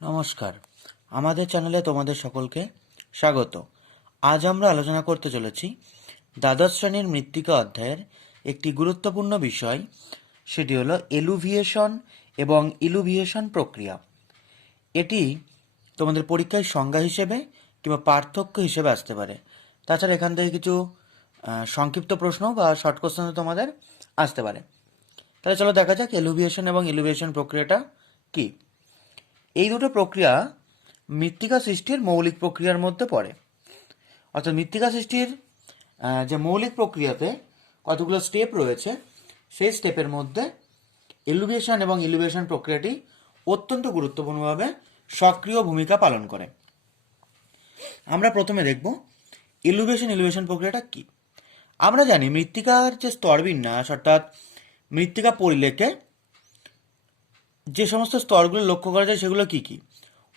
নমস্কার। আমাদের চ্যানেলে তোমাদের সকলকে স্বাগত। আজ আমরা আলোচনা করতে চলেছি দ্বাদশ শ্রেণির মৃত্তিকা অধ্যায়ের একটি গুরুত্বপূর্ণ বিষয়, সেটি হলো এলুভিয়েশন এবং ইলুভিয়েশন প্রক্রিয়া। এটি তোমাদের পরীক্ষায় সংজ্ঞা হিসেবে কিংবা পার্থক্য হিসেবে আসতে পারে। তাছাড়া এখান থেকে কিছু সংক্ষিপ্ত প্রশ্ন বা শর্ট কোশ্চেন তোমাদের আসতে পারে। তাহলে চলো দেখা যাক এলুভিয়েশন এবং ইলুভিয়েশন প্রক্রিয়াটা কী? এই দুটো প্রক্রিয়া মৃত্তিকা সৃষ্টির মৌলিক প্রক্রিয়ার মধ্যে পড়ে। অর্থাৎ মৃত্তিকা সৃষ্টির যে মৌলিক প্রক্রিয়াতে কতগুলো স্টেপ রয়েছে, সেই স্টেপের মধ্যে এলুভিয়েশন এবং ইলুভিয়েশন প্রক্রিয়াটি অত্যন্ত গুরুত্বপূর্ণভাবে সক্রিয় ভূমিকা পালন করে। আমরা প্রথমে দেখব ইলুভিয়েশন ইলুভিয়েশন প্রক্রিয়াটা কি। আমরা জানি মৃত্তিকার যে স্তরবিন্যাস, অর্থাৎ মৃত্তিকা পরিলেখে যে সমস্ত স্তরগুলো লক্ষ্য করা যায় সেগুলো কি কি?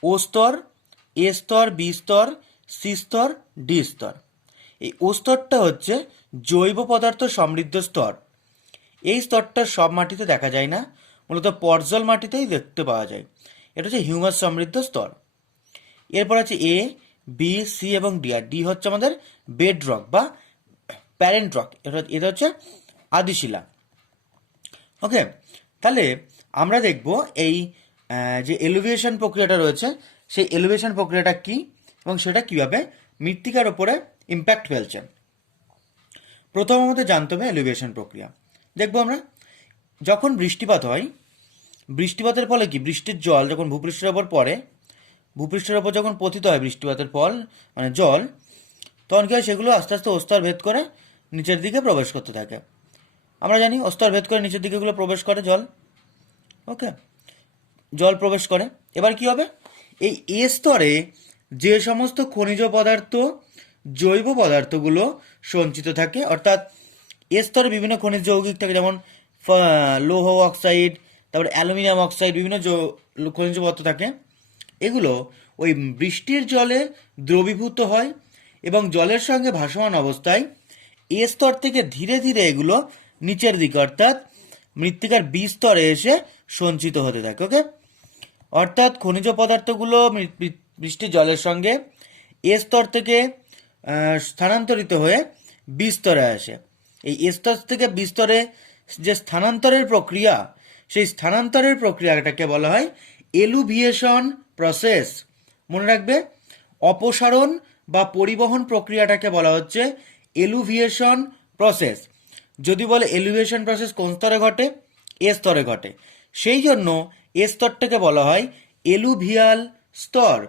ও স্তর এ স্তর বি স্তর সি স্তর ডি স্তর। এই ও স্তরটা হচ্ছে জৈব পদার্থ সমৃদ্ধ স্তর। এই স্তরটা সব মাটিতে দেখা যায় না, মূলত পর্জল মাটিতেই দেখতে পাওয়া যায়। এটা হচ্ছে হিউমাস সমৃদ্ধ স্তর। এরপর আছে এ বি সি এবং ডি আর ডি হচ্ছে আমাদের বেড রক বা প্যারেন্ট রক এটা হচ্ছে আদিশিলা। ওকে তাহলে আমরা দেখব এই যে এলিভেশন প্রক্রিয়াটা রয়েছে, সেই এলিভেশন প্রক্রিয়াটা কি এবং সেটা কীভাবে মৃত্তিকার উপরে ইম্প্যাক্ট ফেলছে। প্রথম আমাদের জানতে হবে এলিভেশন প্রক্রিয়া। দেখব আমরা, যখন বৃষ্টিপাত হয়, বৃষ্টিপাতের ফলে কি? বৃষ্টির জল যখন ভূপৃষ্ঠের ওপর পড়ে, ভূপৃষ্ঠের ওপর যখন পতিত হয় বৃষ্টিপাতের ফল মানে জল, তখন কি হয়? সেগুলো আস্তে আস্তে ওস্তর ভেদ করে নিচের দিকে প্রবেশ করতে থাকে। আমরা জানি অস্তর ভেদ করে নিচের দিকে এগুলো প্রবেশ করে জল। ওকে জল প্রবেশ করে। এবার কি হবে? এই এ স্তরে যে সমস্ত খনিজ পদার্থ, জৈব পদার্থগুলো সঞ্চিত থাকে, অর্থাৎ এ স্তরে বিভিন্ন খনিজ যৌগিক থাকে, যেমন লৌহ অক্সাইড, তারপরে অ্যালুমিনিয়াম অক্সাইড, বিভিন্ন খনিজ পদার্থ থাকে। এগুলো ওই বৃষ্টির জলে দ্রবীভূত হয় এবং জলের সঙ্গে ভাসমান অবস্থায় এ স্তর থেকে ধীরে ধীরে এগুলো নিচের দিকে, অর্থাৎ মৃত্তিকার বি স্তরে এসে সঞ্চিত হতে থাকে ওকে অর্থাৎ খনিজ পদার্থগুলো বৃষ্টির জলের সঙ্গে এ স্তর থেকে স্থানান্তরিত হয়ে বিস্তরে আসে। এই স্তর থেকে বিস্তরে যে স্থানান্তরের প্রক্রিয়া, সেই স্থানান্তরের প্রক্রিয়াটাকে বলা হয় এলুভিয়েশন প্রসেস। মনে রাখবে, অপসারণ বা পরিবহন প্রক্রিয়াটাকে বলা হচ্ছে এলুভিয়েশন প্রসেস। যদি বলে এলিভেশন প্রসেস কোন স্তরে ঘটে? এ স্তরে ঘটে। সেই জন্য এ স্তরটাকে বলা হয় এলুভিয়াল স্তর।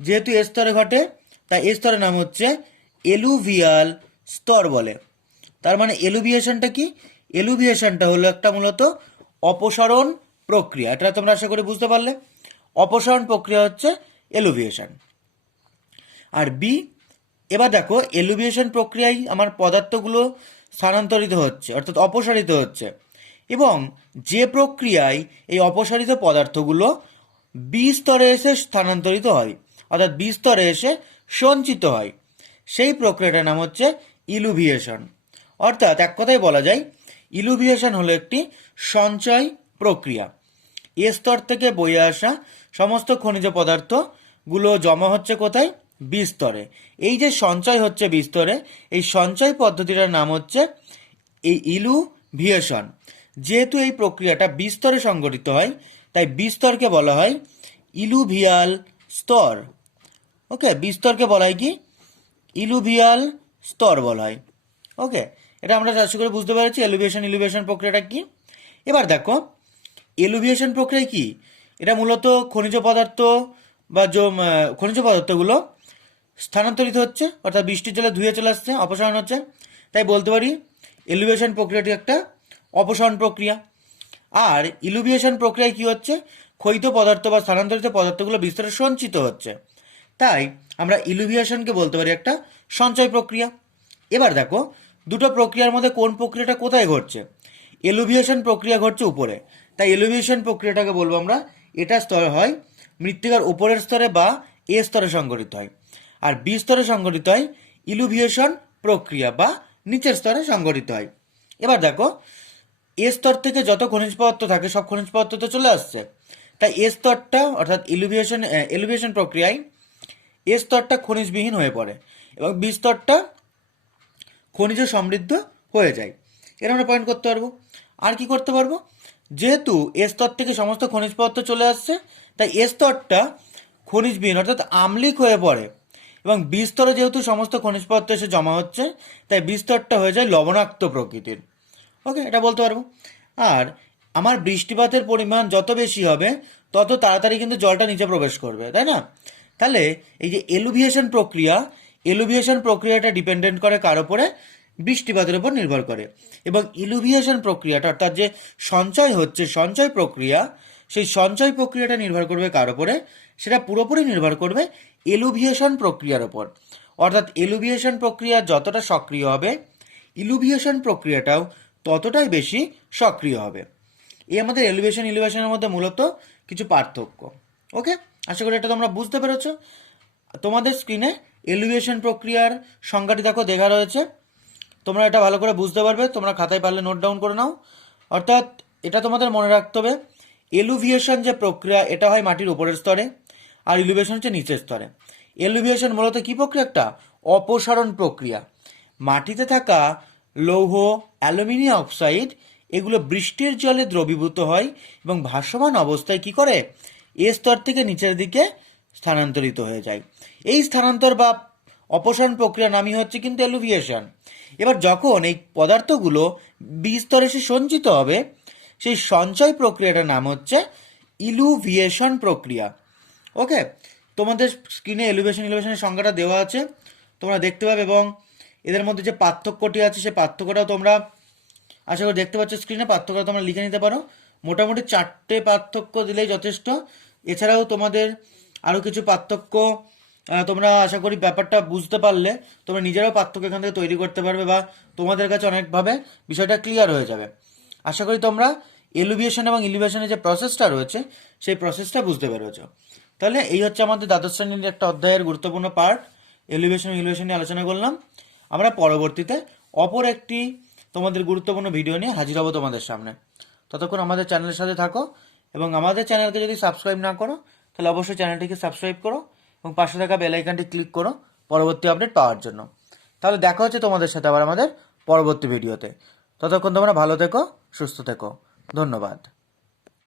যেহেতু এ স্তরে ঘটে, তাই এ স্তরের নাম হচ্ছে এলুভিয়াল স্তর বলে। তার মানে এলুভিয়েশনটা কি? এলুভিয়েশনটা হলো একটা মূলত অপসারণ প্রক্রিয়া। এটা তোমরা আশা করি বুঝতে পারলে। অপসারণ প্রক্রিয়া হচ্ছে এলুভিয়েশন। আর বি, এবার দেখো, এলুভিয়েশন প্রক্রিয়ায় আমার পদার্থগুলো স্থানান্তরিত হচ্ছে, অর্থাৎ অপসারিত হচ্ছে। এবং যে প্রক্রিয়ায় এই অপসারিত পদার্থগুলো বি স্তরে এসে স্থানান্তরিত হয়, অর্থাৎ বি স্তরে এসে সঞ্চিত হয়, সেই প্রক্রিয়াটার নাম হচ্ছে ইলুভিয়েশন। অর্থাৎ এক কথায় বলা যায়, ইলুভিয়েশন হলো একটি সঞ্চয় প্রক্রিয়া। এ স্তর থেকে বয়ে আসা সমস্ত খনিজ পদার্থগুলো জমা হচ্ছে কোথায়? বিস্তরে এই যে সঞ্চয় হচ্ছে বিস্তরে এই সঞ্চয় পদ্ধতিটার নাম হচ্ছে এই ইলুভিয়েশন। যেহেতু এই প্রক্রিয়াটা বিস্তরে সংগঠিত হয়, তাই বিস্তরকে বলা হয় ইলুভিয়াল স্তর। ওকে, বিস্তরকে বলা হয় কি? ইলুভিয়াল স্তর বলা হয়। ওকে, এটা আমরা আশা করে বুঝতে পেরেছি এলিভেশন ইলিভেশন প্রক্রিয়াটা কি? এবার দেখো, এলুভিয়েশন প্রক্রিয়া কি? এটা মূলত খনিজ পদার্থ বা খনিজ পদার্থগুলো স্থানান্তরিত হচ্ছে, অর্থাৎ বৃষ্টির জলে ধুয়ে চলে আসছে, অপসারণ হচ্ছে। তাই বলতে পারি এলিভেশন প্রক্রিয়াটি একটা অপসারণ প্রক্রিয়া। আর ইলুভিয়েশন প্রক্রিয়ায় কি হচ্ছে? ক্ষয়িত পদার্থ বা স্থানান্তরিত পদার্থগুলো বিস্তরে সঞ্চিত হচ্ছে। তাই আমরা ইলুভিয়েশনকে বলতে পারি একটা সঞ্চয় প্রক্রিয়া। এবার দেখো, দুটো প্রক্রিয়ার মধ্যে কোন প্রক্রিয়াটা কোথায় ঘটছে? এলুভিয়েশন প্রক্রিয়া ঘটছে উপরে। তাই এলুভিয়েশন প্রক্রিয়াটাকে বলব আমরা, এটা স্তরে হয় মৃত্তিকার উপরের স্তরে বা এ স্তরে সংগঠিত হয়। আর বি স্তরে সংগঠিত হয় ইলুভিয়েশন প্রক্রিয়া বা নিচের স্তরে সংগঠিত হয়। এবার দেখো এ স্তর থেকে যত খনিজ পদার্থ থাকে, সব খনিজ পদার্থ তো চলে আসছে। তাই এ স্তরটা, অর্থাৎ ইলুভিয়েশন এলিভিয়েশন প্রক্রিয়ায় এ স্তরটা খনিজবিহীন হয়ে পড়ে এবং বি স্তরটা খনিজ সমৃদ্ধ হয়ে যায়। এর আমরা পয়েন্ট করতে পারব। আর কি করতে পারব? যেহেতু এ স্তর থেকে সমস্ত খনিজ পদার্থ চলে আসছে, তাই এ স্তরটা খনিজবিহীন, অর্থাৎ আম্লিক হয়ে পড়ে এবং বি স্তরে যেহেতু সমস্ত খনিজ পদার্থ এসে জমা হচ্ছে, তাই বি স্তরটা হয়ে যায় লবণাক্ত প্রকৃতির। ওকে, এটা বলতে পারব। আর আমার বৃষ্টিপাতের পরিমাণ যত বেশি হবে, তত তাড়াতাড়ি কিন্তু জলটা নিচে প্রবেশ করবে, তাই না? তাহলে এই যে এলুভিয়েশন প্রক্রিয়া, এলুভিয়েশন প্রক্রিয়াটা ডিপেন্ডেন্ট করে কার উপরে বৃষ্টিপাতের উপর নির্ভর করে। এবং ইলুভিয়েশন প্রক্রিয়াটা, অর্থাৎ যে সঞ্চয় হচ্ছে, সঞ্চয় প্রক্রিয়া, সেই সঞ্চয় প্রক্রিয়াটা নির্ভর করবে কার ওপরে? সেটা পুরোপুরি নির্ভর করবে এলুভিয়েশন প্রক্রিয়ার ওপর। অর্থাৎ এলুভিয়েশন প্রক্রিয়া যতটা সক্রিয় হবে ইলুভিয়েশন প্রক্রিয়াটাও ততটাই বেশি সক্রিয় হবে। এই আমাদের এলিভেশন ইলিভেশনের মধ্যে মূলত কিছু পার্থক্য। ওকে আশা করি এটা তোমরা বুঝতে পেরেছ। তোমাদের স্ক্রিনে এলিভেশন প্রক্রিয়ার সংজ্ঞাটি দেখো, দেখা রয়েছে। তোমরা এটা ভালো করে বুঝতে পারবে। তোমরা খাতায় পারলে নোট ডাউন করে নাও। অর্থাৎ এটা তোমাদের মনে রাখতে হবে এলুভিয়েশন যে প্রক্রিয়া, এটা হয় মাটির উপরের স্তরে আর ইলুভিয়েশন হচ্ছে নিচের স্তরে। এলুভিয়েশন মূলত কি প্রক্রিয়া একটা? অপসারণ প্রক্রিয়া। মাটিতে থাকা লৌহ, অ্যালুমিনিয়াম অক্সাইড, এগুলো বৃষ্টির জলে দ্রবীভূত হয় এবং ভাসমান অবস্থায় কি করে? এ স্তর থেকে নিচের দিকে স্থানান্তরিত হয়ে যায়। এই স্থানান্তর বা অপসারণ প্রক্রিয়া নামই হচ্ছে কিন্তু এলুভিয়েশন এবার যখন এই পদার্থগুলো বিস্তরে এসে সঞ্চিত হবে, সেই সঞ্চয় প্রক্রিয়াটার নাম হচ্ছে ইলুভিয়েশন প্রক্রিয়া। ওকে তোমাদের স্ক্রিনে এলিভেশন ইলিভেশনের সংজ্ঞাটা দেওয়া আছে। তোমরা দেখতে পাবে এবং এদের মধ্যে যে পার্থক্যটি আছে, সেই পার্থক্যটাও তোমরা আশা করি দেখতে পাচ্ছ স্ক্রিনে পার্থক্যটা তোমরা লিখে নিতে পারো। মোটামুটি চারটে পার্থক্য দিলেই যথেষ্ট। এছাড়াও তোমাদের আরও কিছু পার্থক্য তোমরা আশা করি ব্যাপারটা বুঝতে পারলে। তোমরা নিজেরাও পার্থক্য এখান থেকে তৈরি করতে পারবে বা তোমাদের কাছে অনেকভাবে বিষয়টা ক্লিয়ার হয়ে যাবে। আশা করি তোমরা এলিভিয়েশন এবং ইলিভেশনের যে প্রসেসটা রয়েছে, সেই প্রসেসটা বুঝতে পেরেছ। তাহলে এই হচ্ছে আমাদের দ্বাদশ শ্রেণির একটা অধ্যায়ের গুরুত্বপূর্ণ পার্ট এলিভেশন ইলিভেশন নিয়ে আলোচনা করলাম। আমরা পরবর্তীতে অপর একটি তোমাদের গুরুত্বপূর্ণ ভিডিও নিয়ে হাজির হব তোমাদের সামনে। ততক্ষণ আমাদের চ্যানেলের সাথে থাকো এবং আমাদের চ্যানেলকে যদি সাবস্ক্রাইব না করো, তাহলে অবশ্যই চ্যানেলটিকে সাবস্ক্রাইব করো এবং পাশে থাকা বেল আইকনটি ক্লিক করো পরবর্তী আপডেট পাওয়ার জন্য। তাহলে দেখা হচ্ছে তোমাদের সাথে আবার আমাদের পরবর্তী ভিডিওতে ততক্ষণ তোমরা ভালো থেকো, সুস্থ থেকো। ধন্যবাদ।